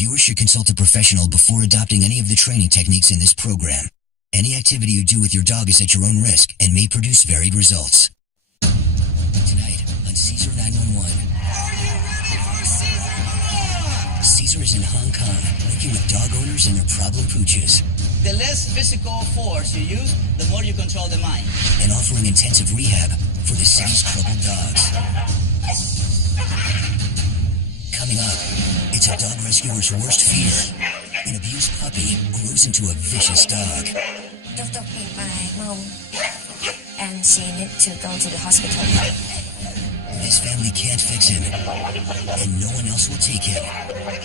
Viewers should consult a professional before adopting any of the training techniques in this program. Any activity you do with your dog is at your own risk and may produce varied results. Tonight on Cesar 911. Are you ready for Cesar? Cesar is in Hong Kong, working with dog owners and their problem pooches. The less physical force you use, the more you control the mind. And offering intensive rehab for the city's troubled dogs. Coming up, it's a dog rescuer's worst fear. An abused puppy grows into a vicious dog. Duk Duk beat my mom, and she need to go to the hospital. His family can't fix him, and no one else will take him.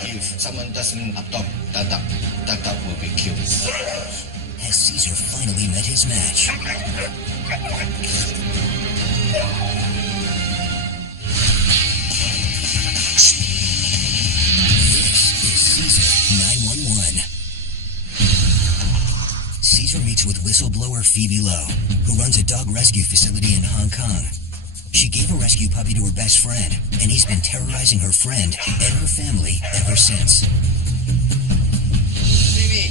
If someone doesn't adopt Duk Duk, Duk Duk will be killed. Has Cesar finally met his match? Cesar 911. Cesar meets with whistleblower Phoebe Lowe, who runs a dog rescue facility in Hong Kong. She gave a rescue puppy to her best friend, and he's been terrorizing her friend and her family ever since. Phoebe,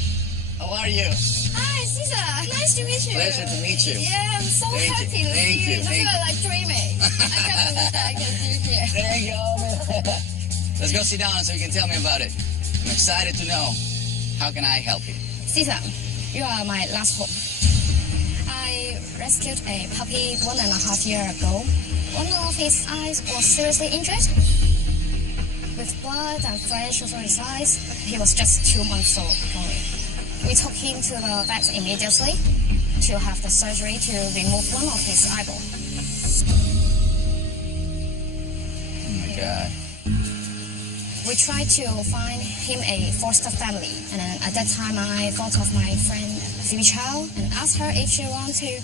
how are you? Hi, Cesar. Nice to meet you. Pleasure to meet you. Yeah, I'm so Thank happy you. to Thank see you. you. I feel like dreaming. I can't believe that I can see you here. Thank you. Let's go sit down so you can tell me about it. I'm excited to know. How can I help you? Cesar, you are my last hope. I rescued a puppy 1.5 years ago. One of his eyes was seriously injured. With blood and flesh over his eyes, he was just 2 months old only. We took him to the vet immediately to have the surgery to remove one of his eyeballs. Oh my God. We tried to find him a foster family, and then at that time I thought of my friend Phoebe Chow and asked her if she wanted to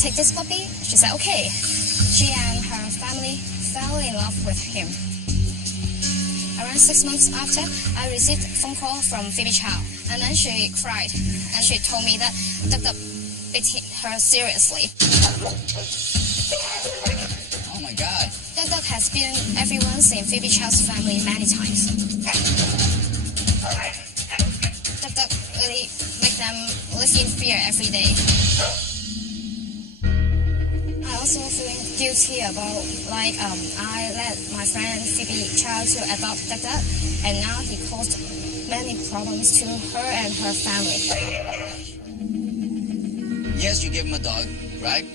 take this puppy. She said okay. She and her family fell in love with him. Around 6 months after, I received a phone call from Phoebe Chow, and then she cried, and she told me that Duk Duk beat her seriously. Oh my God. Duk Duk has been everyone's in Phoebe Chow's family many times. Duk Duk really make them live in fear every day. I also feeling guilty about I let my friend Phoebe Chow to adopt Duk Duk, and now he caused many problems to her and her family. Yes, you gave him a dog, right?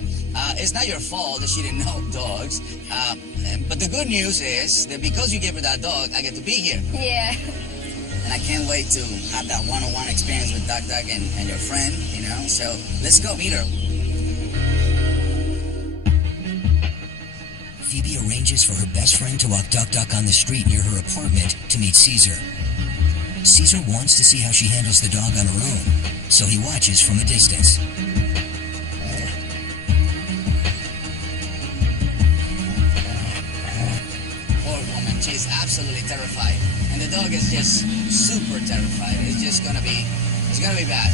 It's not your fault that she didn't know dogs. But the good news is that because you gave her that dog, I get to be here. Yeah. And I can't wait to have that one-on-one experience with Duk Duk and your friend, you know? So let's go meet her. Phoebe arranges for her best friend to walk Duk Duk on the street near her apartment to meet Cesar. Cesar wants to see how she handles the dog on her own, so he watches from a distance. Poor woman, she's absolutely terrified. And the dog is just super terrified. It's gonna be bad.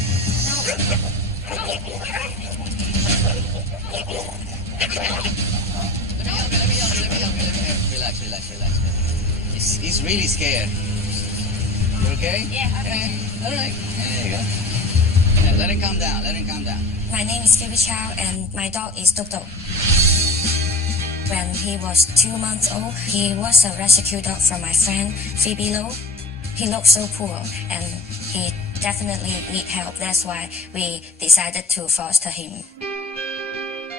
Let me help you. Relax. He's really scared. You okay? Yeah. All right. There you go. Yeah, let him calm down. My name is Phoebe Chow, and my dog is Duk Duk. When he was 2 months old, he was a rescue dog from my friend Phoebe Lowe. He looked so poor, and he definitely need help. That's why we decided to foster him.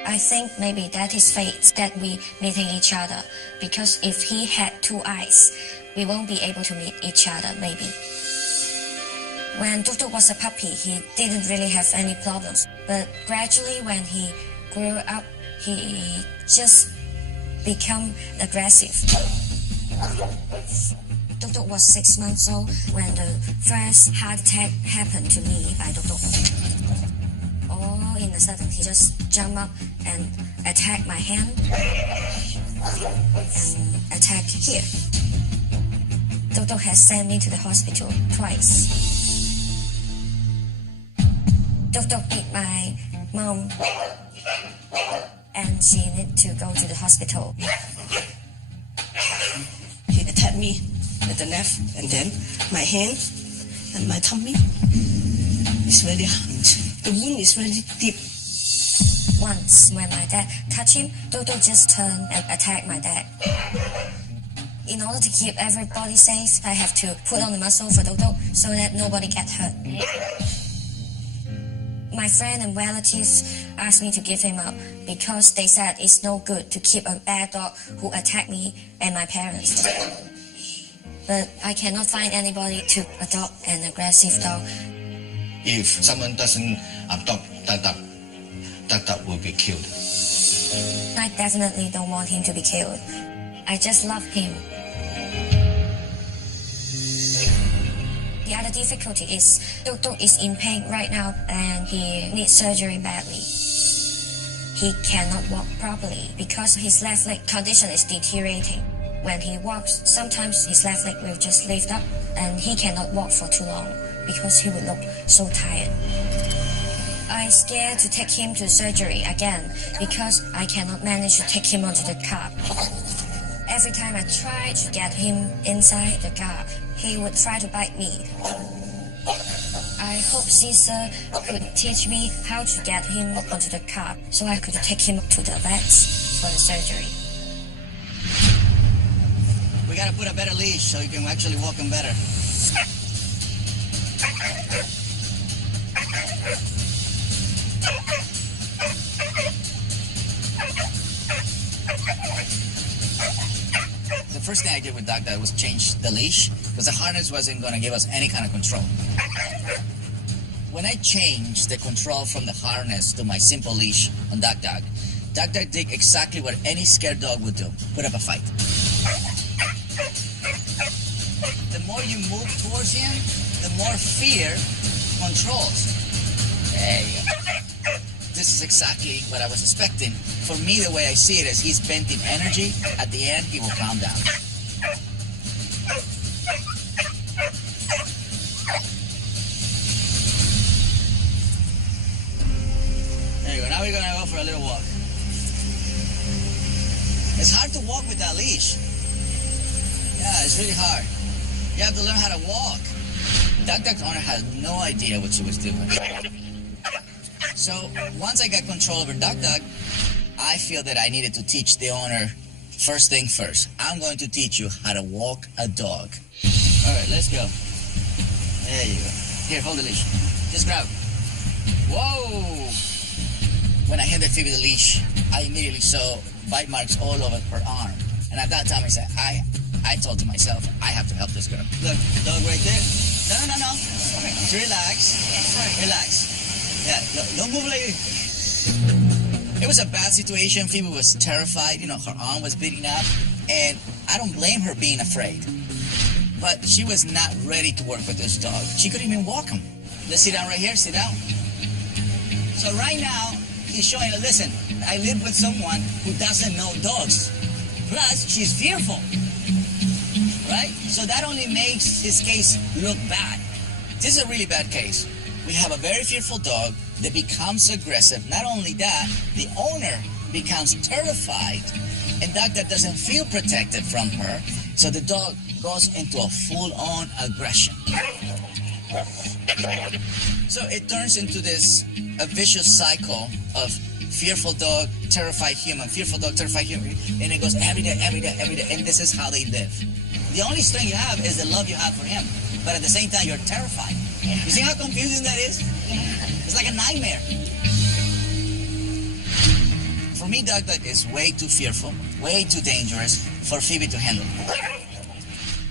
I think maybe that is fate that we meeting each other, because if he had 2 eyes, we won't be able to meet each other maybe. When Duk Duk was a puppy, he didn't really have any problems. But gradually when he grew up, he just become aggressive. Duk Duk was 6 months old when the first heart attack happened to me by Duk Duk. All in a sudden, he just jumped up and attacked my hand and attacked here. Duk Duk has sent me to the hospital twice. Duk Duk beat my mom, and she need to go to the hospital. He attacked me at the left, and then my hand and my tummy is very hard. The wound is very deep. Once, when my dad touched him, Duk Duk just turned and attacked my dad. In order to keep everybody safe, I have to put on the muzzle for Duk Duk so that nobody gets hurt. My friend and relatives asked me to give him up because they said it's no good to keep a bad dog who attacked me and my parents. But I cannot find anybody to adopt an aggressive dog. If someone doesn't adopt Duk Duk, Duk Duk will be killed. I definitely don't want him to be killed. I just love him. The other difficulty is Duk Duk is in pain right now and he needs surgery badly. He cannot walk properly because his left leg condition is deteriorating. When he walks, sometimes his left leg will just lift up and he cannot walk for too long because he would look so tired. I'm scared to take him to surgery again because I cannot manage to take him onto the car. Every time I try to get him inside the car, he would try to bite me. I hope Cesar could teach me how to get him onto the car so I could take him to the vets for the surgery. We gotta put a better leash so you can actually walk him better. The first thing I did with Duk Duk was change the leash because the harness wasn't going to give us any kind of control. When I changed the control from the harness to my simple leash on Duk Duk, Duk Duk did exactly what any scared dog would do, put up a fight. The more you move towards him, the more fear controls. There you go. This is exactly what I was expecting. For me, the way I see it is he's bent in energy. At the end, he will calm down. There you go. Now we're going to go for a little walk. It's hard to walk with that leash. Yeah, it's really hard. You have to learn how to walk. Duk Duk's owner had no idea what she was doing. So once I got control over Duk Duk, I feel that I needed to teach the owner first thing first. I'm going to teach you how to walk a dog. All right, let's go. There you go. Here, hold the leash. Just grab. Whoa! When I handed Phoebe the leash, I immediately saw bite marks all over her arm. And at that time, I told to myself, I have to help this girl. Look, dog right there. No. Okay. Relax. Yeah, sorry. Relax. Yeah, don't move like it was a bad situation. Phoebe was terrified. You know, her arm was bleeding out. And I don't blame her being afraid. But she was not ready to work with this dog. She couldn't even walk him. Let's sit down right here. Sit down. So right now, he's showing, listen, I live with someone who doesn't know dogs. Plus, she's fearful. Right? So that only makes his case look bad. This is a really bad case. We have a very fearful dog that becomes aggressive. Not only that, the owner becomes terrified, and Duk Duk doesn't feel protected from her, so the dog goes into a full-on aggression. So it turns into a vicious cycle of fearful dog, terrified human, fearful dog, terrified human, and it goes every day, and this is how they live. The only strength you have is the love you have for him, but at the same time, you're terrified. You see how confusing that is? It's like a nightmare. For me, Duk Duk is way too fearful, way too dangerous for Phoebe to handle.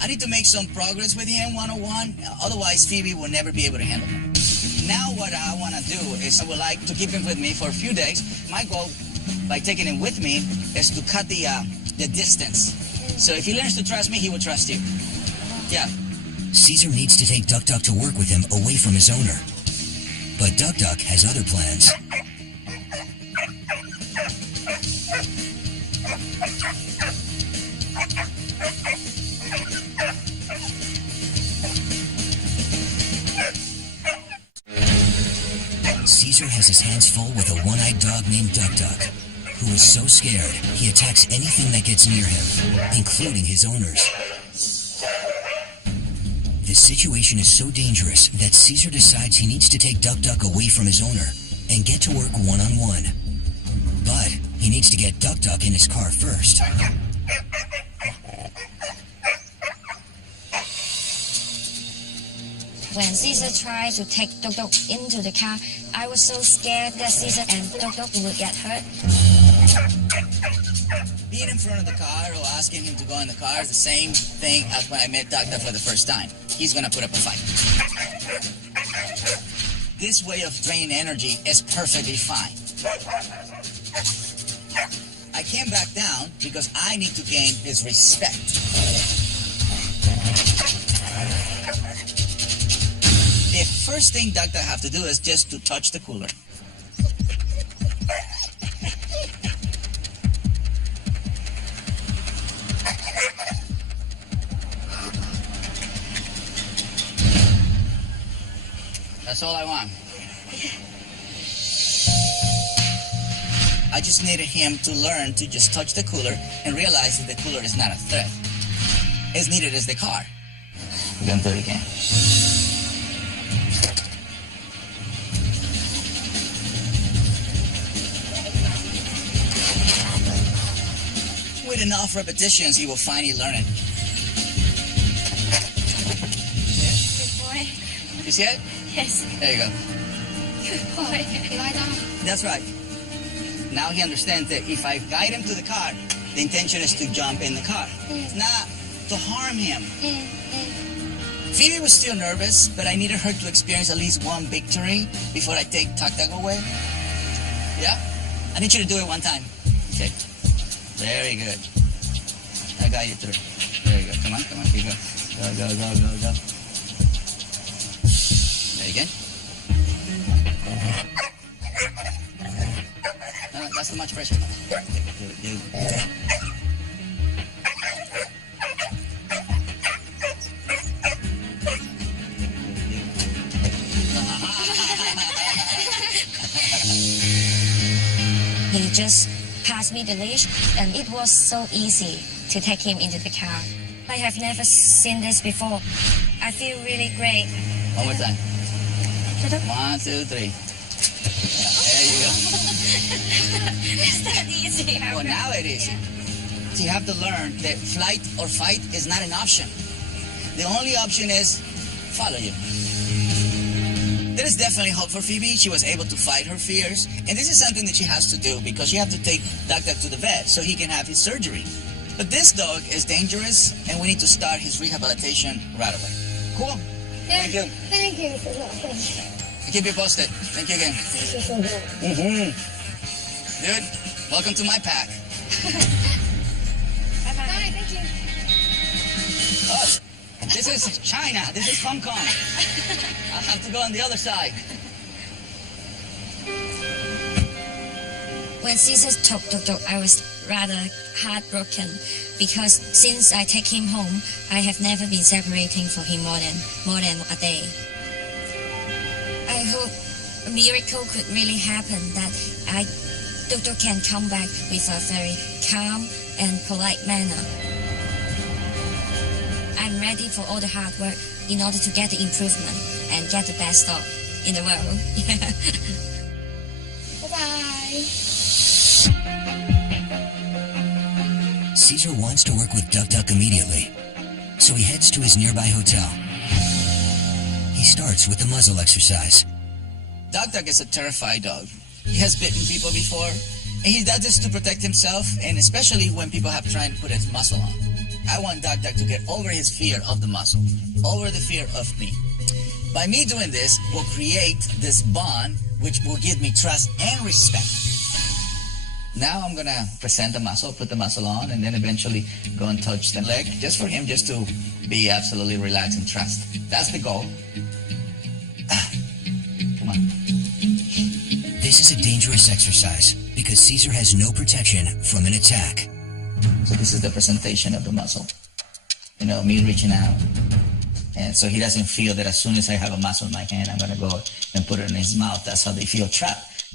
I need to make some progress with him one-on-one, otherwise Phoebe will never be able to handle him. Now what I want to do is I would like to keep him with me for a few days. My goal, by taking him with me, is to cut the distance. So if he learns to trust me, he will trust you. Yeah. Cesar needs to take Duk Duk to work with him away from his owner. But Duk Duk has other plans. Cesar has his hands full with a one-eyed dog named Duk Duk, who is so scared he attacks anything that gets near him, including his owners. The situation is so dangerous that Cesar decides he needs to take Duk Duk away from his owner and get to work one-on-one. But he needs to get Duk Duk in his car first. When Cesar tried to take Duk Duk into the car, I was so scared that Cesar and Duk Duk would get hurt. Being in front of the car or asking him to go in the car is the same thing as when I met Duk Duk for the first time. He's gonna put up a fight. This way of draining energy is perfectly fine. I can't back down because I need to gain his respect. The first thing Duk Duk have to do is just to touch the cooler. That's all I want. I just needed him to learn to just touch the cooler and realize that the cooler is not a threat. As needed as the car. We're gonna do it again. With enough repetitions, he will finally learn it. Good boy. You see it? Yes. There you go. Good boy. You lie down. That's right. Now he understands that if I guide him to the car, the intention is to jump in the car. It's not to harm him. Phoebe was still nervous, but I needed her to experience at least one victory before I take Duk Duk away. Yeah? I need you to do it one time. Okay. Very good. I got you through. There you go. Come on, keep going. Go. There you go. No, that's too much pressure. Do. He just passed me the leash, and it was so easy to take him into the car. I have never seen this before. I feel really great. One more time. Duk Duk. 1, 2, 3. Yeah, there you go. It's that easy. Well, now it is. You have to learn that flight or fight is not an option. The only option is follow you. There is definitely hope for Phoebe. She was able to fight her fears. And this is something that she has to do because she has to take Duk Duk to the vet so he can have his surgery. But this dog is dangerous and we need to start his rehabilitation right away. Cool? Thank you. Thank you. Keep you posted. Thank you again. Dude, welcome to my pack. Bye, thank you. Oh, this is China. This is Hong Kong. I'll have to go on the other side. When Cesar took Duk Duk, I was rather heartbroken because since I take him home, I have never been separating from him more than a day. I hope a miracle could really happen that Duk Duk can come back with a very calm and polite manner. I'm ready for all the hard work in order to get the improvement and get the best dog in the world. Bye-bye. Cesar wants to work with Duk Duk immediately, so he heads to his nearby hotel. He starts with the muzzle exercise. Duk Duk is a terrified dog. He has bitten people before, and he does this to protect himself, and especially when people have tried to put his muzzle on. I want Duk Duk to get over his fear of the muzzle, over the fear of me. By me doing this, we'll create this bond which will give me trust and respect. Now I'm gonna present the muzzle, put the muzzle on, and then eventually go and touch the leg, just for him just to be absolutely relaxed and trust. That's the goal. Come on. This is a dangerous exercise because Cesar has no protection from an attack. So this is the presentation of the muzzle. You know, me reaching out. And so he doesn't feel that as soon as I have a muzzle in my hand, I'm gonna go and put it in his mouth. That's how they feel trapped.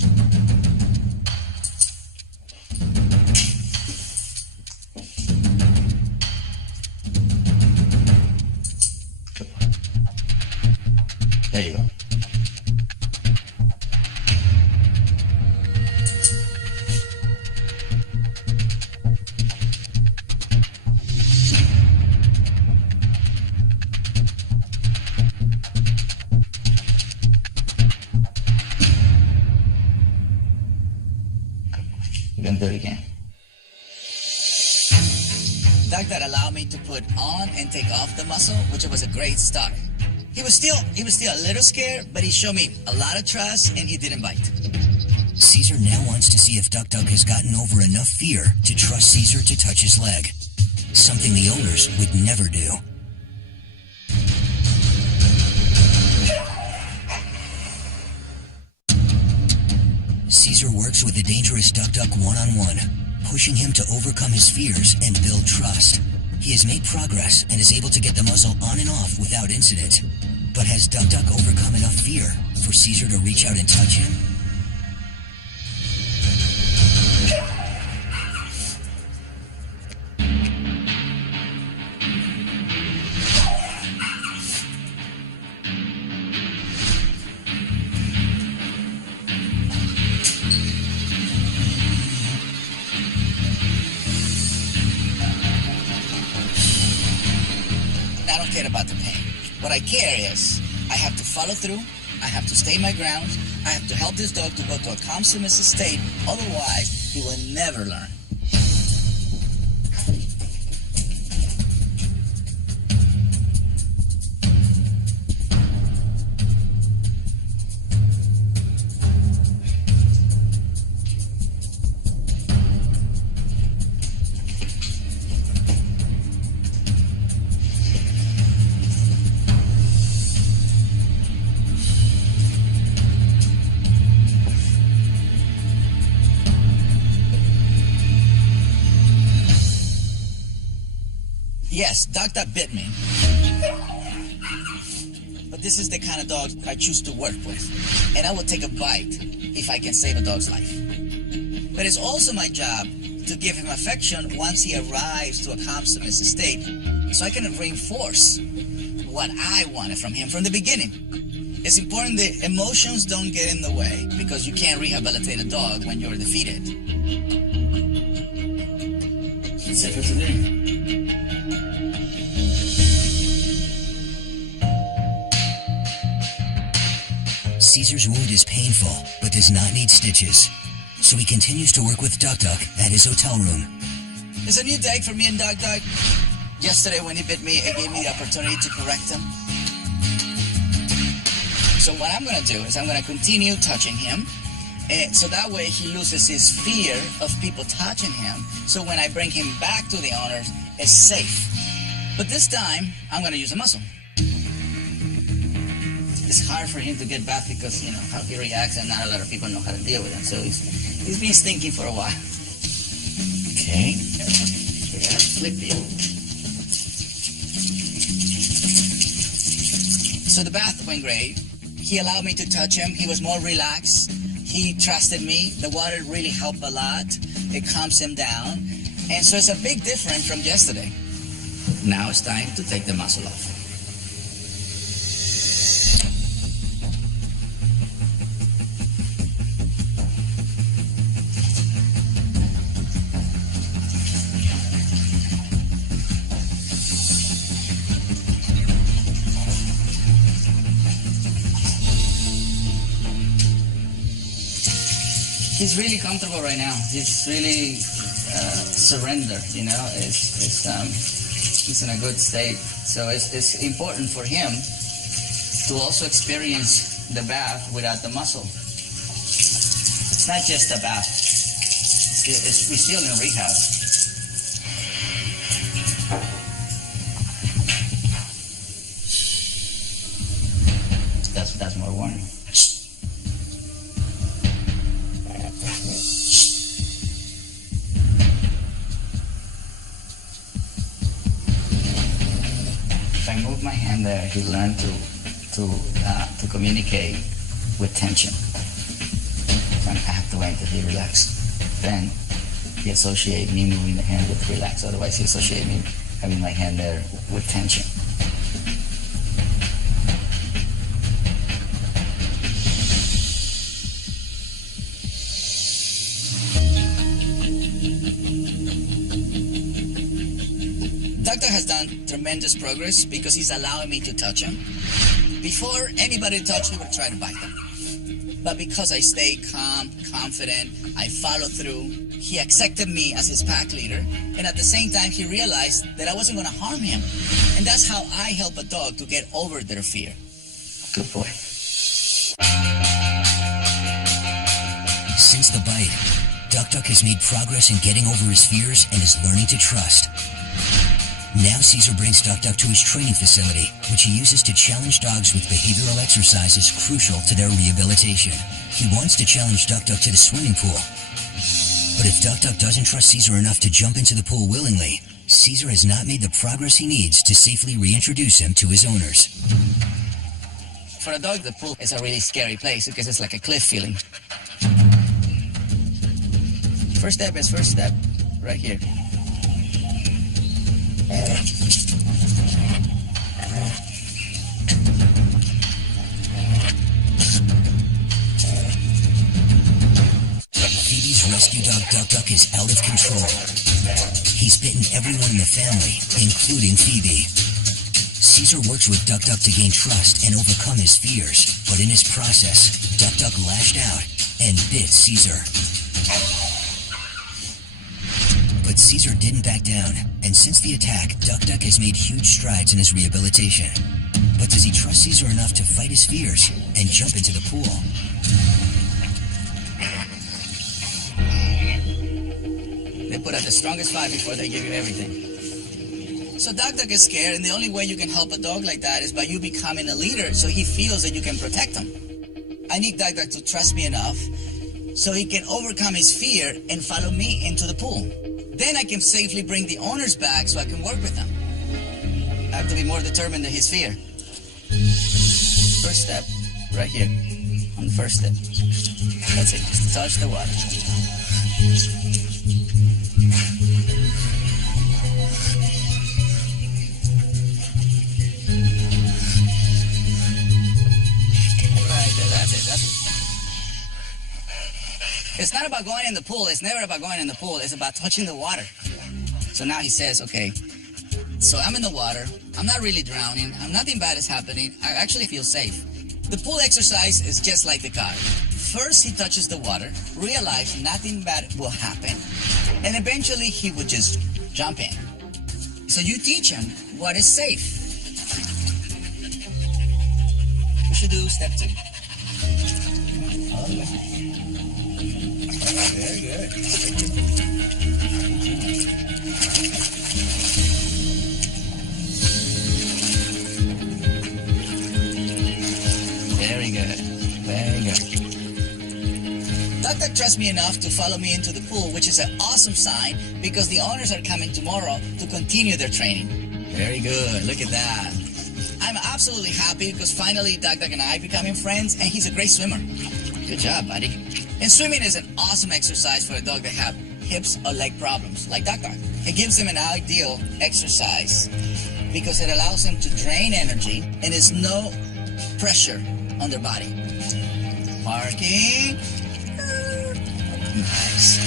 Good boy. There you go. We're gonna do it again. Doug that allowed me to put on and take off the muzzle, which was a great start. He was still a little scared, but he showed me a lot of trust and he didn't bite. Cesar now wants to see if Duk Duk has gotten over enough fear to trust Cesar to touch his leg. Something the owners would never do. Cesar works with the dangerous Duk Duk one-on-one, pushing him to overcome his fears and build trust. He has made progress and is able to get the muzzle on and off without incident. But has Duk Duk overcome enough fear for Cesar to reach out and touch him? I don't care about the pain. What I care is I have to follow through, I have to stay my ground, I have to help this dog to go to a calm submissive state, otherwise he will never learn. Yes, Duk Duk bit me. But this is the kind of dog I choose to work with. And I will take a bite if I can save a dog's life. But it's also my job to give him affection once he arrives to a calm submissive state, so I can reinforce what I wanted from him from the beginning. It's important that emotions don't get in the way, because you can't rehabilitate a dog when you're defeated. That's it for today. Cesar's wound is painful, but does not need stitches. So he continues to work with Duk Duk at his hotel room. It's a new day for me and Duk Duk. Yesterday when he bit me, it gave me the opportunity to correct him. So what I'm going to do is I'm going to continue touching him, so that way he loses his fear of people touching him, so when I bring him back to the owners, it's safe. But this time, I'm going to use a muzzle. It's hard for him to get back because, you know, how he reacts, and not a lot of people know how to deal with him. So he's been stinking for a while. Okay. We gotta flip you. So the bath went great. He allowed me to touch him. He was more relaxed. He trusted me. The water really helped a lot. It calms him down. And so it's a big difference from yesterday. Now it's time to take the muzzle off. He's really comfortable right now. He's really surrendered, you know. He's in a good state. So it's important for him to also experience the bath without the muzzle. It's not just a bath. We're still in rehab. That's more warning. If I move my hand there, he learned to communicate with tension. So I have to wait until he relaxes. Then he associates me moving the hand with relax. Otherwise, he associates me having my hand there with tension. has done tremendous progress because he's allowing me to touch him. Before anybody touched him, would try to bite him. But because I stay calm, confident, I follow through, he accepted me as his pack leader, and at the same time he realized that I wasn't going to harm him. And that's how I help a dog to get over their fear. Good boy. Since the bite, Duk Duk has made progress in getting over his fears and is learning to trust. Now Cesar brings Duk Duk to his training facility, which he uses to challenge dogs with behavioral exercises crucial to their rehabilitation. He wants to challenge Duk Duk to the swimming pool. But if Duk Duk doesn't trust Cesar enough to jump into the pool willingly, Cesar has not made the progress he needs to safely reintroduce him to his owners. For a dog, the pool is a really scary place because it's like a cliff feeling. First step is first step, right here. Phoebe's rescue dog Duk Duk is out of control. He's bitten everyone in the family, including Phoebe. Cesar works with Duk Duk to gain trust and overcome his fears, but in his process, Duk Duk lashed out and bit Cesar. But Cesar didn't back down, and since the attack, Duk Duk has made huge strides in his rehabilitation. But does he trust Cesar enough to fight his fears and jump into the pool? They put out the strongest fight before they give you everything. So Duk Duk is scared, and the only way you can help a dog like that is by you becoming a leader so he feels that you can protect him. I need Duk Duk to trust me enough so he can overcome his fear and follow me into the pool. Then I can safely bring the owners back so I can work with them. I have to be more determined than his fear. First step, right here. On the first step. That's it. Just touch the water. Right there, that's it. That's it. It's not about going in the pool. It's never about going in the pool. It's about touching the water. So now he says, okay, so I'm in the water. I'm not really drowning. Nothing bad is happening. I actually feel safe. The pool exercise is just like the car. First, he touches the water, realize nothing bad will happen, and eventually he would just jump in. So you teach him what is safe. We should do step 2. All the way. Very good. Very good. Very good. Duk Duk trusts me enough to follow me into the pool, which is an awesome sign because the owners are coming tomorrow to continue their training. Very good. Look at that. I'm absolutely happy because finally Duk Duk and I are becoming friends, and he's a great swimmer. Good job, buddy. And swimming is an awesome exercise for a dog that have hips or leg problems, like Duk Duk. It gives them an ideal exercise because it allows them to drain energy and there's no pressure on their body. Parking. Nice.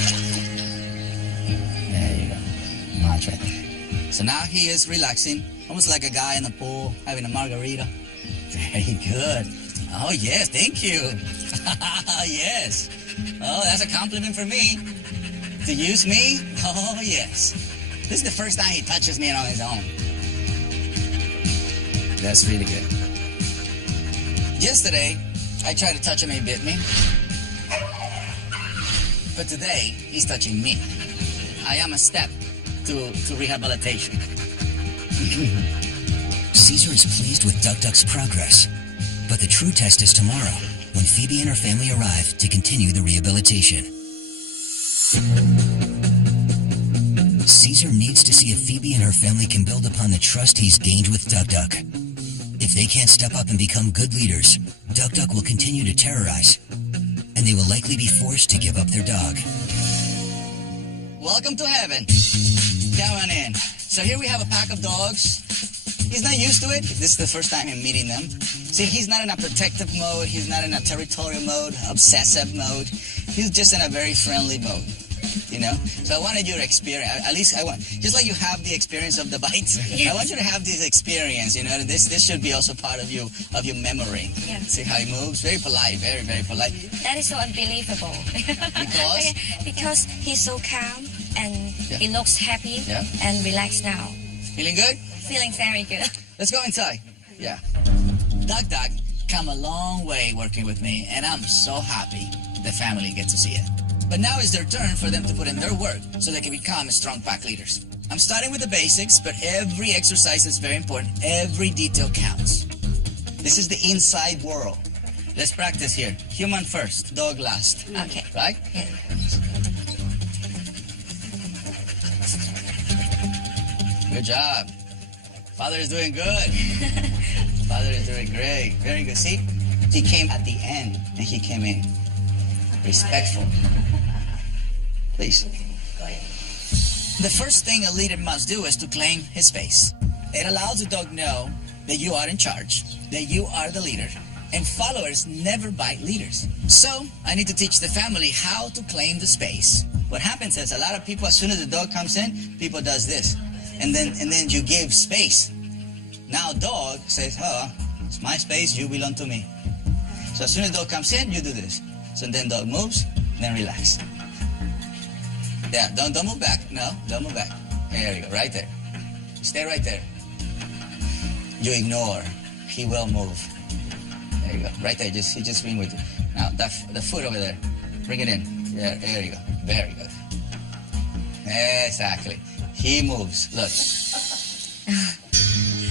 There you go. Much right there. So now he is relaxing, almost like a guy in the pool having a margarita. Very good. Oh, yes, thank you. Yes. Oh, that's a compliment for me. To use me? Oh, yes. This is the first time he touches me on his own. That's really good. Yesterday, I tried to touch him and he bit me. But today, he's touching me. I am a step to rehabilitation. Cesar is pleased with Duk Duk's progress. But the true test is tomorrow, when Phoebe and her family arrive to continue the rehabilitation. Cesar needs to see if Phoebe and her family can build upon the trust he's gained with Duk Duk. If they can't step up and become good leaders, Duk Duk will continue to terrorize, and they will likely be forced to give up their dog. Welcome to heaven. Come on in. So here we have a pack of dogs. He's not used to it. This is the first time I'm meeting them. See, he's not in a protective mode. He's not in a territorial mode, obsessive mode. He's just in a very friendly mode. you know. So I wanted you to experience, at least I want, just like you have the experience of the bites, I want you to have this experience, you know. This should be also part of your memory. Yeah. See how he moves? Very polite, very, very polite. That is so unbelievable. Because? Because he's so calm and Yeah. he looks happy Yeah. and relaxed now. Feeling good? Feeling very good. Let's go inside. Yeah. Duk Duk come a long way working with me, and I'm so happy the family gets to see it. But now is their turn for them to put in their work so they can become strong pack leaders. I'm starting with the basics, but every exercise is very important. Every detail counts. This is the inside world. Let's practice here. Human first, dog last. Okay. Right? Yeah. Good job. Father is doing good. Father is doing great. Very good. See? He came at the end and he came in. Respectful. Please. The first thing a leader must do is to claim his space. It allows the dog know that you are in charge, that you are the leader, and followers never bite leaders. So I need to teach the family how to claim the space. What happens is a lot of people, as soon as the dog comes in, people does this. And then you give space. Now dog says, oh, it's my space, you belong to me. So as soon as dog comes in, you do this. So then dog moves, then relax. Yeah, don't move back. No, don't move back. There you go, right there. Stay right there. You ignore. He will move. There you go, right there. He just bring with you. Now the foot over there. Bring it in. Yeah, there you go. Very good. Exactly. He moves. Look.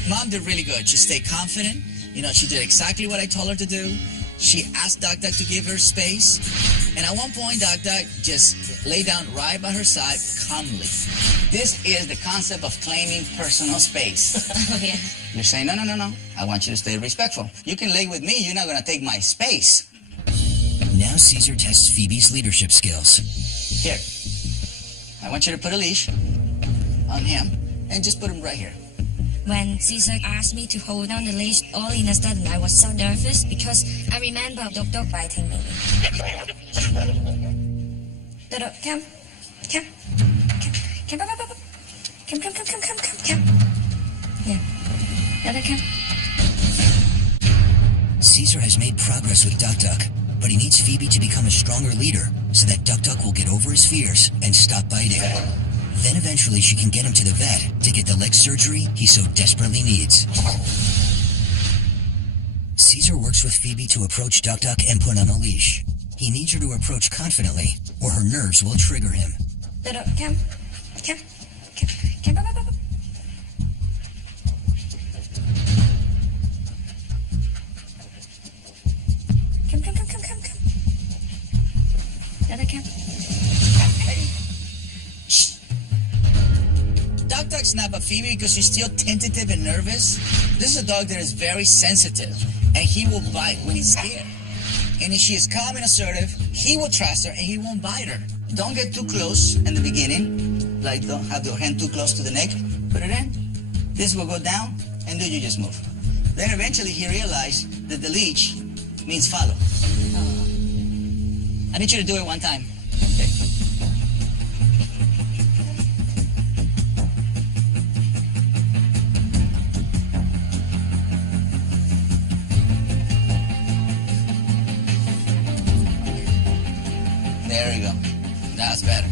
Mom did really good. She stayed confident. You know, she did exactly what I told her to do. She asked Duk Duk to give her space. And at one point, Duk Duk just lay down right by her side calmly. This is the concept of claiming personal space. Oh, yeah. You're saying, no. I want you to stay respectful. You can lay with me. You're not going to take my space. Now Cesar tests Phoebe's leadership skills. Here. I want you to put a leash on him and just put him right here. When Cesar asked me to hold down the leash, all in a sudden I was so nervous because I remember Duk Duk biting me. Duk Duk, come. Yeah. Duk Duk, come. Cesar has made progress with Duk Duk, but he needs Phoebe to become a stronger leader so that Duk Duk will get over his fears and stop biting. Then eventually she can get him to the vet to get the leg surgery he so desperately needs. Cesar works with Phoebe to approach Duk Duk and put on a leash. He needs her to approach confidently or her nerves will trigger him. Duk Duk, come. Duk Duk, come. Duk Duk's not but Phoebe because she's still tentative and nervous. This is a dog that is very sensitive, and he will bite when he's scared. And if she is calm and assertive, he will trust her and he won't bite her. Don't get too close in the beginning. Like, don't have your hand too close to the neck. Put it in. This will go down, and then you just move. Then eventually he realized that the leash means follow. I need you to do it one time. Okay. There you go. That's better.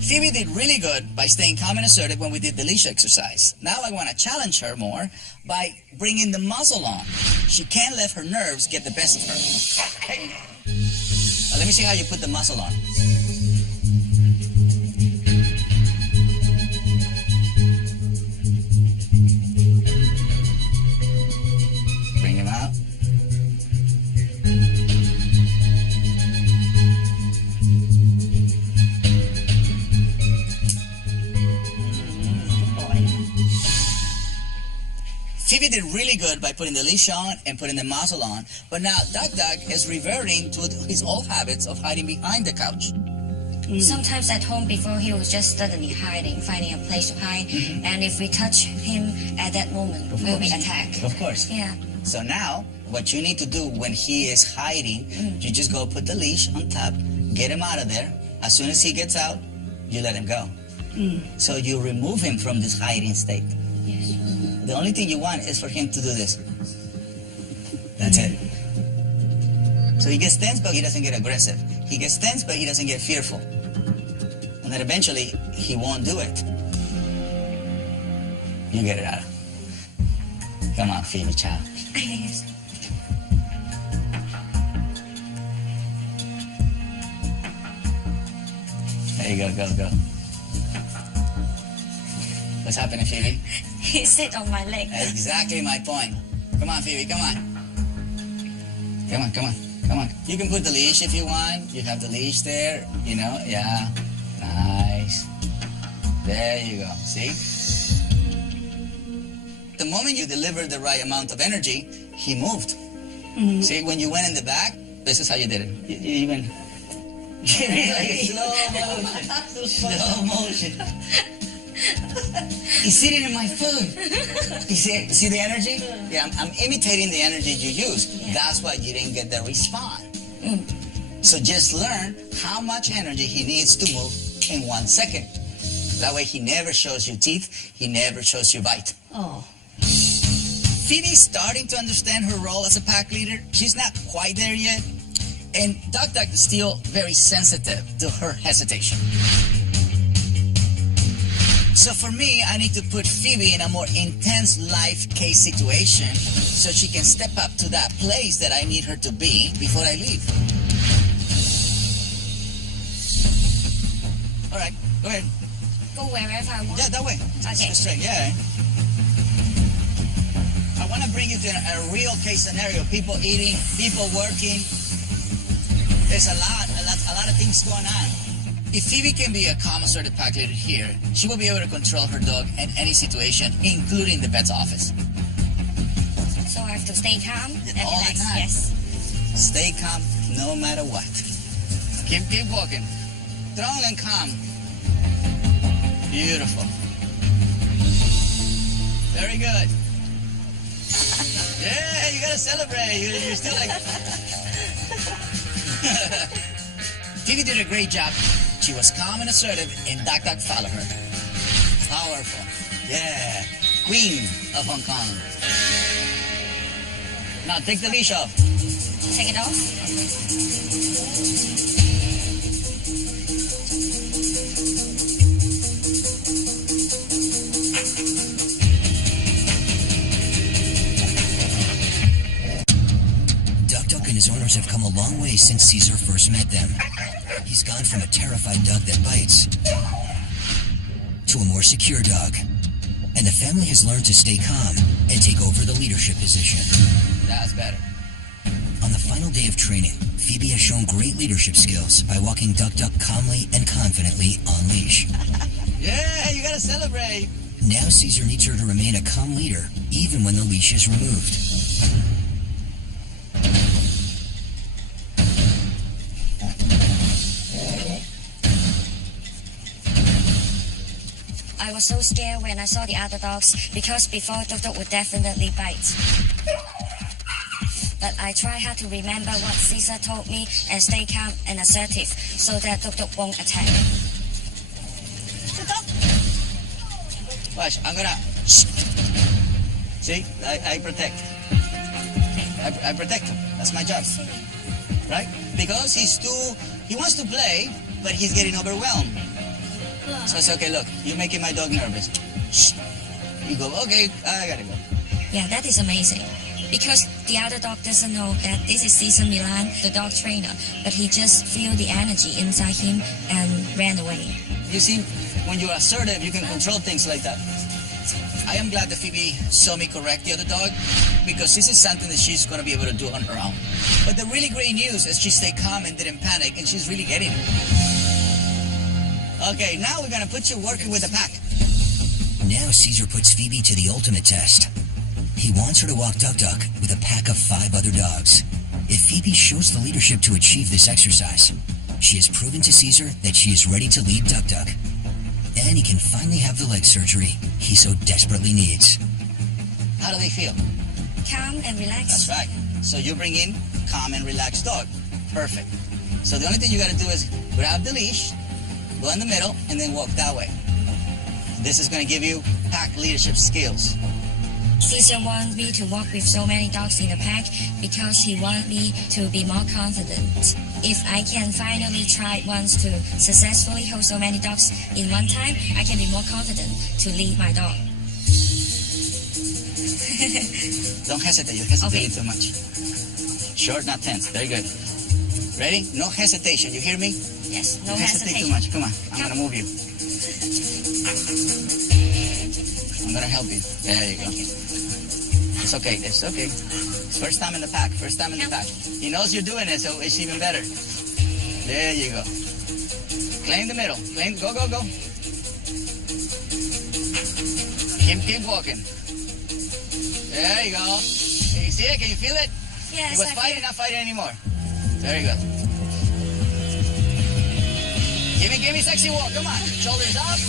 Phoebe did really good by staying calm and assertive when we did the leash exercise. Now I want to challenge her more by bringing the muzzle on. She can't let her nerves get the best of her. Okay. Now let me see how you put the muzzle on. Bring him out. Phoebe did really good by putting the leash on and putting the muzzle on, but now Duk Duk is reverting to his old habits of hiding behind the couch. Sometimes at home before he was just suddenly hiding, finding a place to hide, and if we touch him at that moment, we'll be attacked. Of course. Yeah. So now, what you need to do when he is hiding, you just go put the leash on top, get him out of there. As soon as he gets out, you let him go. So you remove him from this hiding state. Yes. The only thing you want is for him to do this. That's it. So he gets tense, but he doesn't get aggressive. He gets tense, but he doesn't get fearful. And then eventually, he won't do it. You get it out. Come on, Phoebe, child. Yes. There you go. What's happening, Phoebe? He sit on my leg. Exactly my point. Come on, Phoebe, come on. Come on. You can put the leash if you want. You have the leash there, yeah. Nice. There you go, see? The moment you delivered the right amount of energy, he moved. See, when you went in the back, this is how you did it. You even... slow motion. He's sitting in my food. You see the energy? Yeah, I'm imitating the energy you use. Yeah. That's why you didn't get the response. So just learn how much energy he needs to move in 1 second. That way he never shows you teeth, he never shows you bite. Oh. Phoebe's starting to understand her role as a pack leader. She's not quite there yet. And Duk Duk is still very sensitive to her hesitation. So for me, I need to put Phoebe in a more intense life case situation so she can step up to that place that I need her to be before I leave. All right, go ahead. Go wherever I want. Yeah, that way. Okay. Straight, yeah. I want to bring you to a real case scenario. People eating, people working. There's a lot of things going on. If Phoebe can be a calm, assertive pack leader here, she will be able to control her dog in any situation, including the vet's office. So I have to stay calm and All the relax. time. Yes. Stay calm no matter what. Keep walking. Strong and calm. Beautiful. Very good. Yeah, you gotta celebrate. You're still like... Phoebe did a great job. She was calm and assertive, and Duk Duk followed her. Powerful. Yeah. Queen of Hong Kong. Now take the leash off. Take it off. Duk Duk and his owners have come a long way since Cesar first met them. He's gone from a terrified dog that bites to a more secure dog. And the family has learned to stay calm and take over the leadership position. That's better. On the final day of training, Phoebe has shown great leadership skills by walking Duk Duk calmly and confidently on leash. Yeah, you gotta celebrate. Now Cesar needs her to remain a calm leader even when the leash is removed. I was so scared when I saw the other dogs because before Duk Duk would definitely bite. But I try hard to remember what Cesar told me and stay calm and assertive so that Duk Duk won't attack. Watch, I'm gonna... See? I protect. I protect him. That's my job. Right? Because he wants to play, but he's getting overwhelmed. So I say, okay, look, you're making my dog nervous. Shh. You go, okay, I gotta go. Yeah, that is amazing. Because the other dog doesn't know that this is Cesar Milan, the dog trainer, but he just feel the energy inside him and ran away. You see, when you're assertive, you can control things like that. I am glad that Phoebe saw me correct the other dog, because this is something that she's going to be able to do on her own. But the really great news is she stayed calm and didn't panic, and she's really getting it. Okay, now we're going to put you working with the pack. Now Cesar puts Phoebe to the ultimate test. He wants her to walk Duk Duk with a pack of 5 other dogs. If Phoebe shows the leadership to achieve this exercise, she has proven to Cesar that she is ready to lead Duk Duk. And he can finally have the leg surgery he so desperately needs. How do they feel? calm and relaxed. That's right. So you bring in calm and relaxed dog. Perfect. So the only thing you got to do is grab the leash, go in the middle, and then walk that way. This is going to give you pack leadership skills. Cesar wants me to walk with so many dogs in the pack because he wants me to be more confident. If I can finally try once to successfully hold so many dogs in one time, I can be more confident to lead my dog. Don't hesitate. You're hesitating Okay. too much. Short, not tense. Very good. Ready? No hesitation. You hear me? Yes, no Don't hesitate too hesitation. much. Come on. I'm going to move you. I'm going to help you. There you go. It's okay. It's okay. It's first time in the pack. First time in the pack. He knows you're doing it, so it's even better. There you go. Claim the middle. Claim. Go, go, go. Keep walking. There you go. Can you see it? Can you feel it? Yes, He was I fighting, feel- not fighting anymore. Very good. Give me sexy walk. Come on. Shoulders up.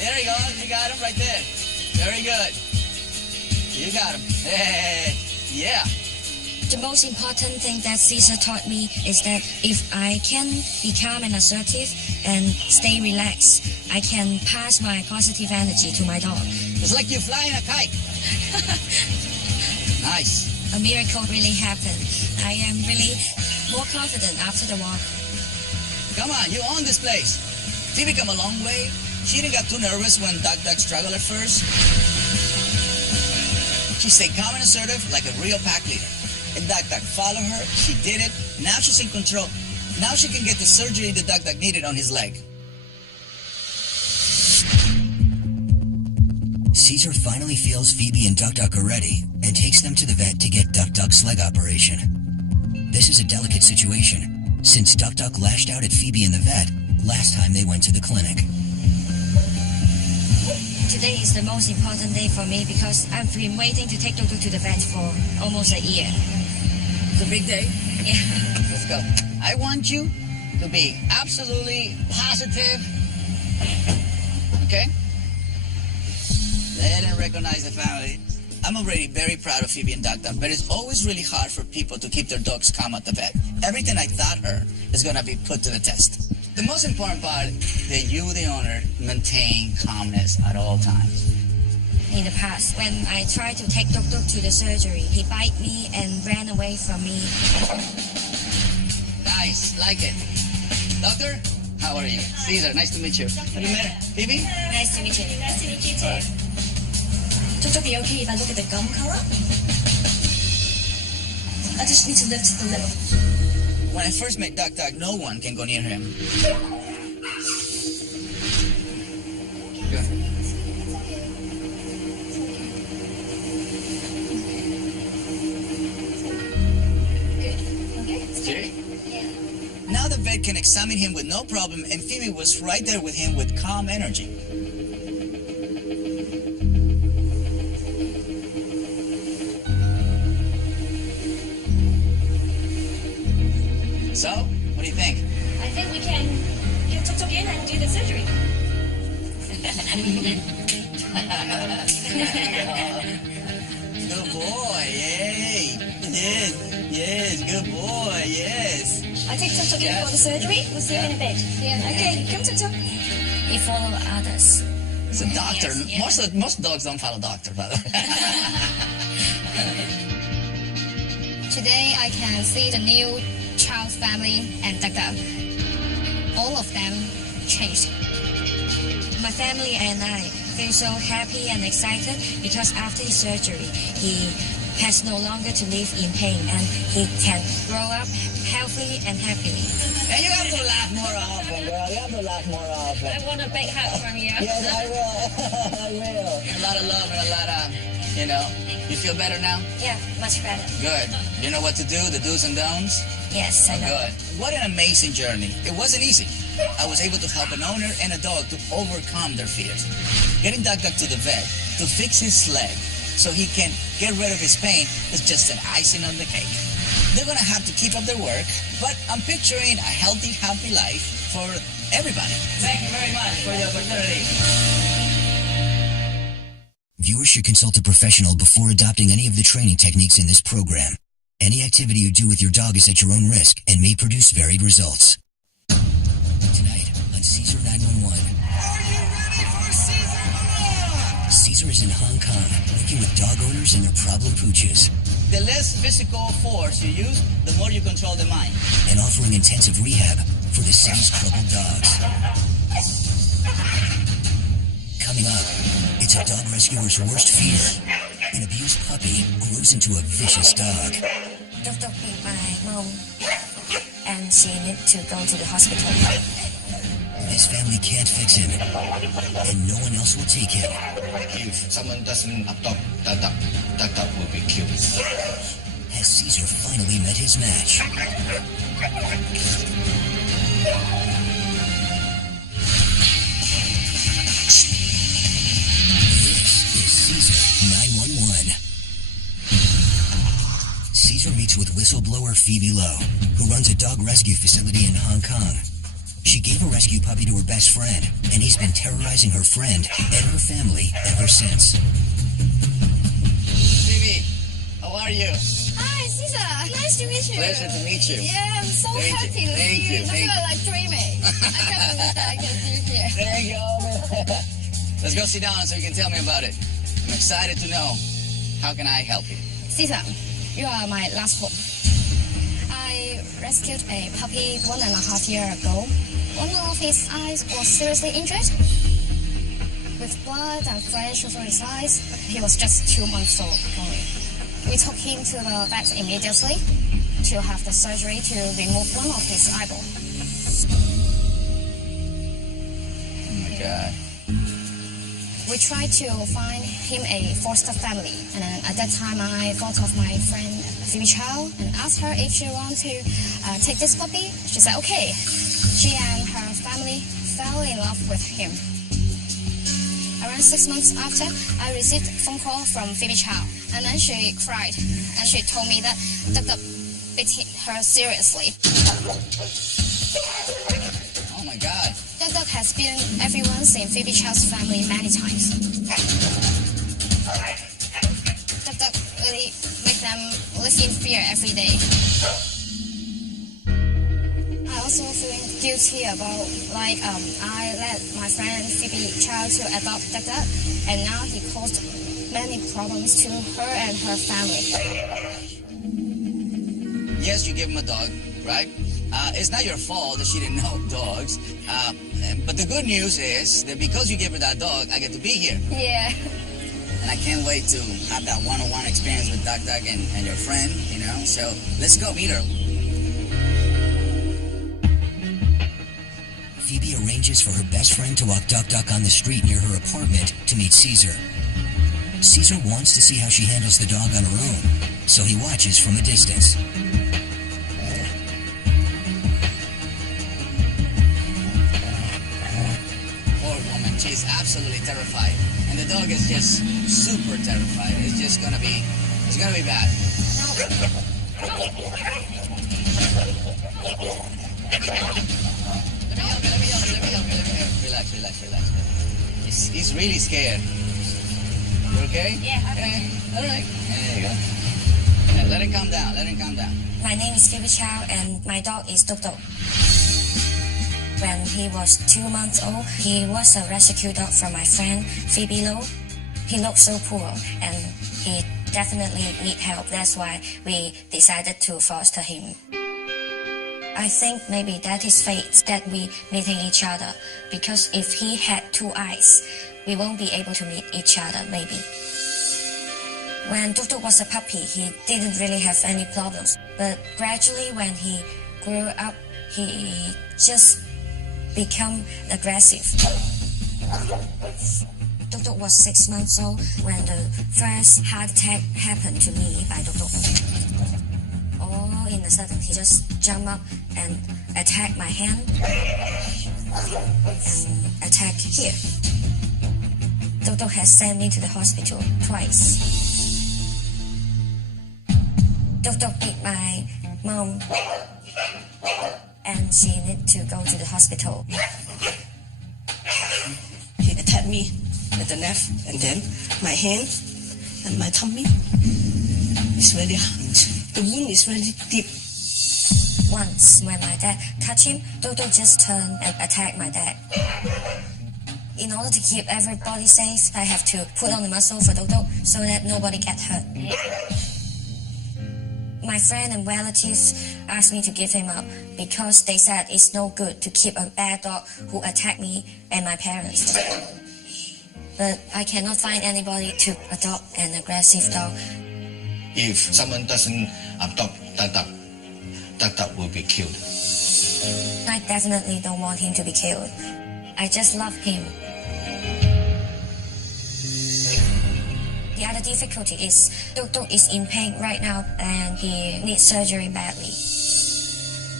There you go. You got him right there. Very good. You got him. Hey, yeah. The most important thing that Cesar taught me is that if I can be calm and assertive and stay relaxed, I can pass my positive energy to my dog. It's like you're flying a kite. Nice. A miracle really happened. I am really more confident after the walk. Come on, you own this place. Phoebe come a long way. She didn't get too nervous when Duk Duk struggled at first. She stayed calm and assertive like a real pack leader. And Duk Duk followed her. She did it. Now she's in control. Now she can get the surgery the Duk Duk needed on his leg. Cesar finally feels Phoebe and Duk Duk are ready and takes them to the vet to get Duk Duk's leg operation. This is a delicate situation since Duk Duk lashed out at Phoebe and the vet last time they went to the clinic. Today is the most important day for me because I've been waiting to take Duk Duk to the vet for almost a year. It's a big day. Yeah. Let's go. I want you to be absolutely positive. Okay? Let him recognize the family. I'm already very proud of Phoebe and Duk Duk, but it's always really hard for people to keep their dogs calm at the vet. Everything I taught her is going to be put to the test. The most important part is that you, the owner, maintain calmness at all times. In the past, when I tried to take Duk Duk to the surgery, he bit me and ran away from me. Nice, like it. Doctor, how are you? Cesar, nice to meet you. Have you met Phoebe? Nice to meet you. Nice to meet you All right. Duk Duk, are you okay if I look at the gum color? I just need to lift the lip. When I first met Duk Duk, no one can go near him. Good. See? Now the vet can examine him with no problem, and Phoebe was right there with him with calm energy. So, what do you think? I think we can get Duk Duk in and do the surgery. Good boy, yay! Yes, good boy, yes. I take Duk Duk in Yes. for the surgery. We'll see you in a bit. Yeah. Okay, come Duk Duk. He followed others. It's a doctor. Yes. Most dogs don't follow doctor, by the way. Today I can see the new child's family and Duk Duk. All of them changed. My family and I feel so happy and excited because after his surgery, he has no longer to live in pain and he can grow up healthy and happily. And you have to laugh more often, girl. You have to laugh more often. I want a big hug from you. Yes, I will. I will. A lot of love and a lot of, you feel better now? Yeah, much better. Good. You know what to do, the do's and don'ts? Yes, I know. Good. What an amazing journey. It wasn't easy. I was able to help an owner and a dog to overcome their fears. Getting Duk Duk to the vet to fix his leg so he can get rid of his pain is just an icing on the cake. They're going to have to keep up their work, but I'm picturing a healthy, happy life for everybody. Thank you very much for the opportunity. Viewers should consult a professional before adopting any of the training techniques in this program. Any activity you do with your dog is at your own risk and may produce varied results. Tonight on Cesar 911. Are you ready for Cesar? Cesar is in Hong Kong working with dog owners and their problem pooches The less physical force you use, the more you control the mind. and offering intensive rehab for the city's troubled dogs. Coming up, it's a dog rescuer's worst fear. An abused puppy grows into a vicious dog. Duk Duk beat my mom, and she need to go to the hospital. His family can't fix him, and no one else will take him. If someone doesn't adopt Duk Duk, Duk Duk will be killed. Has Cesar finally met his match? This is Cesar 911. Cesar meets with whistleblower Phoebe Lowe, who runs a dog rescue facility in Hong Kong. She gave a rescue puppy to her best friend, and he's been terrorizing her friend and her family ever since. Phoebe, how are you? Hi, Cesar. Nice to meet you. Pleasure to meet you. Yeah, I'm so Thank you. happy to Thank see you. you. I Thank feel like dreaming. I can't believe that I can see you here. Thank you. Let's go sit down so you can tell me about it. I'm excited to know. How can I help you? Cesar, you are my last hope. I rescued a puppy 1.5 years ago. One of his eyes was seriously injured. With blood and flesh over his eyes, he was just 2 months old only. We took him to the vet immediately to have the surgery to remove one of his eyeball. Oh my God. We tried to find him a foster family, and then at that time I thought of my friend Phoebe Chow and asked her if she wanted to take this puppy. She said okay. She and her family fell in love with him. Around 6 months after, I received a phone call from Phoebe Chow, and then she cried, and she told me that Duk Duk beat her seriously. Oh my God. Duk Duk has been everyone's in Phoebe Chow's family many times. Duk Duk really make them live in fear every day. I also feeling guilty about I let my friend Phoebe Chow to adopt Duk Duk, and now he caused many problems to her and her family. Yes, you gave him a dog, right? It's not your fault that she didn't know dogs. But the good news is that because you gave her that dog, I get to be here. Yeah. And I can't wait to have that one-on-one experience with Duk Duk and your friend, you know? So let's go meet her. Phoebe arranges for her best friend to walk Duk Duk on the street near her apartment to meet Cesar. Cesar wants to see how she handles the dog on her own, so he watches from a distance. Poor woman, she's absolutely terrified. And the dog is just super terrified. It's gonna be bad. Let me help you. Relax. He's really scared. You okay? Yeah, I'm okay. All right. There you go. Yeah, let him calm down. My name is Phoebe Chow, and my dog is Duk Duk. When he was 2 months old, he was a rescue dog from my friend Phoebe Lowe. He looked so poor, and he definitely need help. That's why we decided to foster him. I think maybe that is fate that we meeting each other, because if he had 2 eyes, we won't be able to meet each other maybe. When Duk Duk was a puppy, he didn't really have any problems, but gradually when he grew up, he just become aggressive. Duk Duk was 6 months old when the first heart attack happened to me by Duk Duk. All in a sudden, he just jumped up and attacked my hand and attacked here. Duk Duk has sent me to the hospital twice. Duk Duk beat my mom, and she need to go to the hospital. He attacked me at the left, and then my hand and my tummy is very hard. The wound is very deep. Once, when my dad touched him, Duk Duk just turned and attacked my dad. In order to keep everybody safe, I have to put on the muzzle for Duk Duk so that nobody gets hurt. My friend and relatives asked me to give him up because they said it's no good to keep a bad dog who attacked me and my parents. But I cannot find anybody to adopt an aggressive dog. If someone doesn't adopt Duk Duk will be killed. I definitely don't want him to be killed. I just love him. The other difficulty is Duk Duk is in pain right now and he needs surgery badly.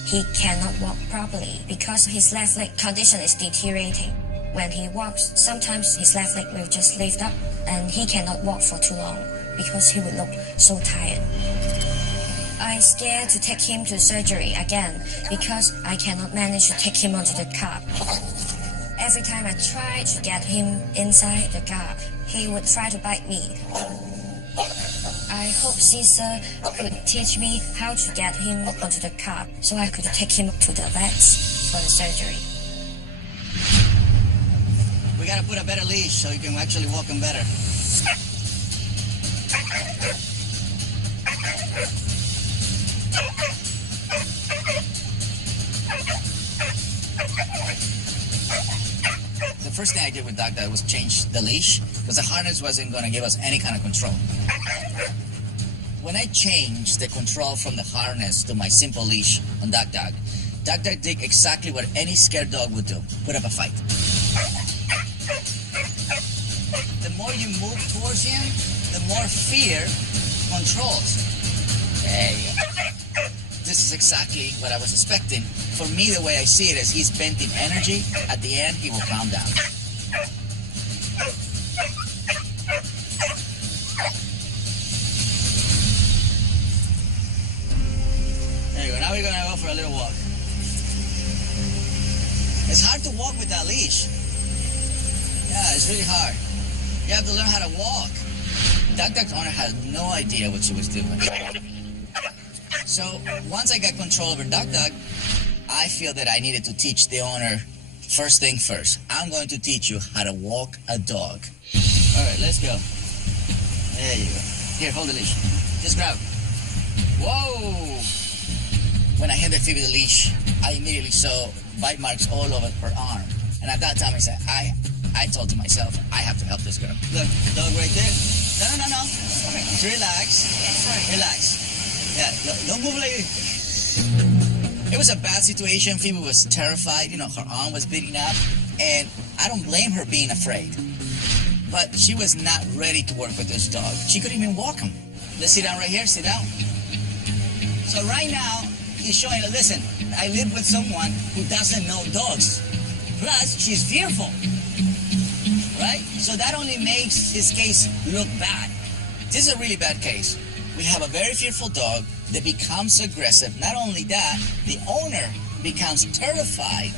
He cannot walk properly because his left leg condition is deteriorating. When he walks, sometimes his left leg will just lift up and he cannot walk for too long because he will look so tired. I'm scared to take him to surgery again because I cannot manage to take him onto the car. Every time I try to get him inside the car, he would try to bite me. I hope Cesar could teach me how to get him onto the car so I could take him to the vets for the surgery. We gotta put a better leash so you can actually walk him better. The first thing I did with Duk Duk was change the leash because the harness wasn't going to give us any kind of control. When I changed the control from the harness to my simple leash on Duk Duk did exactly what any scared dog would do, put up a fight. The more you move towards him, the more fear controls. Hey. This is exactly what I was expecting. For me, the way I see it is he's bent in energy. At the end, he will calm down. There you go. Now we're going to go for a little walk. It's hard to walk with that leash. Yeah, it's really hard. You have to learn how to walk. Duk Duk's owner had no idea what she was doing. So once I got control over Duk Duk, I feel that I needed to teach the owner first thing first. I'm going to teach you how to walk a dog. All right, let's go. There you go. Here, hold the leash. Just grab. Whoa! When I handed Phoebe the leash, I immediately saw bite marks all over her arm. And at that time, I told to myself, I have to help this girl. Look, dog right there. No. Relax. Relax. Yeah, don't move like it was a bad situation. Phoebe was terrified. Her arm was bleeding up. And I don't blame her being afraid. But she was not ready to work with this dog. She couldn't even walk him. Let's sit down right here. Sit down. So right now, he's showing, listen, I live with someone who doesn't know dogs. Plus, she's fearful. Right? So that only makes his case look bad. This is a really bad case. We have a very fearful dog that becomes aggressive. Not only that, the owner becomes terrified,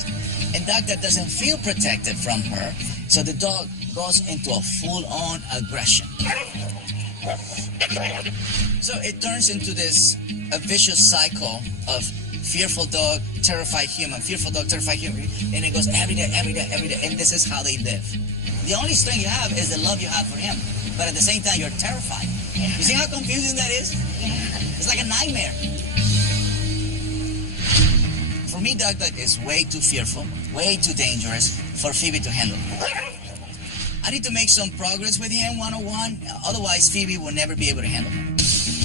and Duk Duk doesn't feel protected from her, so the dog goes into a full-on aggression. So it turns into a vicious cycle of fearful dog, terrified human, fearful dog, terrified human, and it goes every day, and this is how they live. The only strength you have is the love you have for him, but at the same time, you're terrified. You see how confusing that is? It's like a nightmare. For me, Duk Duk is way too fearful, way too dangerous for Phoebe to handle. I need to make some progress with him one-on-one, otherwise Phoebe will never be able to handle him.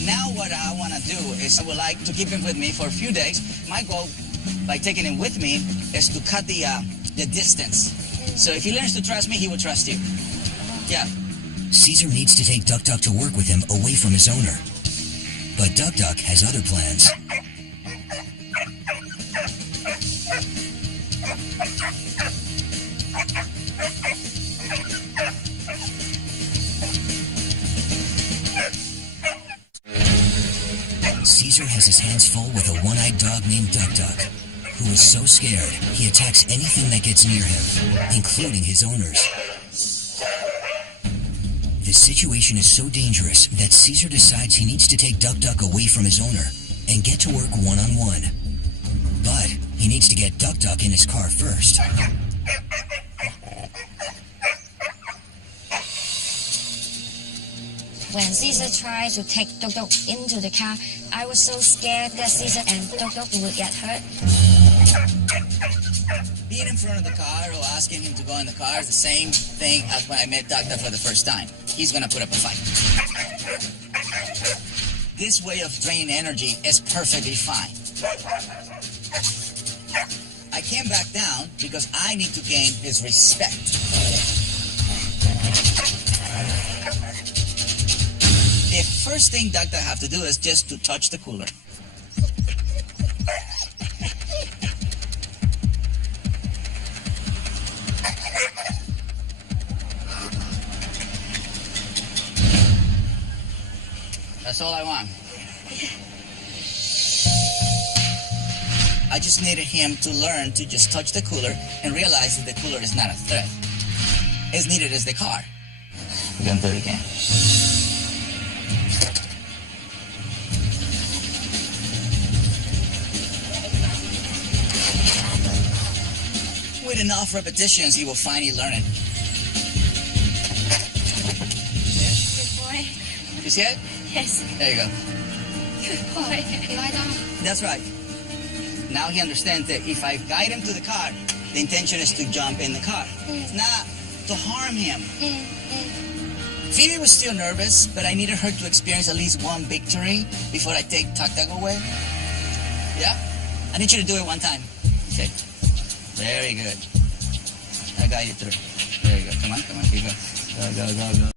Now what I want to do is I would like to keep him with me for a few days. My goal, by taking him with me, is to cut the distance. So if he learns to trust me, he will trust you. Yeah. Cesar needs to take Duk Duk to work with him away from his owner. But Duk Duk has other plans. Cesar has his hands full with a one-eyed dog named Duk Duk, who is so scared he attacks anything that gets near him, including his owners. The situation is so dangerous that Cesar decides he needs to take Duk Duk away from his owner and get to work one-on-one. But he needs to get Duk Duk in his car first. When Cesar tried to take Duk Duk into the car, I was so scared that Cesar and Duk Duk would get hurt. Being in front of the car or asking him to go in the car is the same thing as when I met Duk Duk for the first time. He's gonna put up a fight. This way of draining energy is perfectly fine. I came back down because I need to gain his respect. The first thing Duk Duk have to do is just to touch the cooler. That's all I want. I just needed him to learn to just touch the cooler and realize that the cooler is not a threat. As needed as the car. We're gonna do it again. With enough repetitions, he will finally learn it. Good boy. You see it? Yes. There you go. Good boy. Lie down. That's right. Now he understands that if I guide him to the car, the intention is to jump in the car. It's not to harm him. Phoebe was still nervous, but I needed her to experience at least one victory before I take Duk Duk away. Yeah? I need you to do it one time. Okay. Very good. I got you through. There you go. Come on, keep going. Go, go, go, go.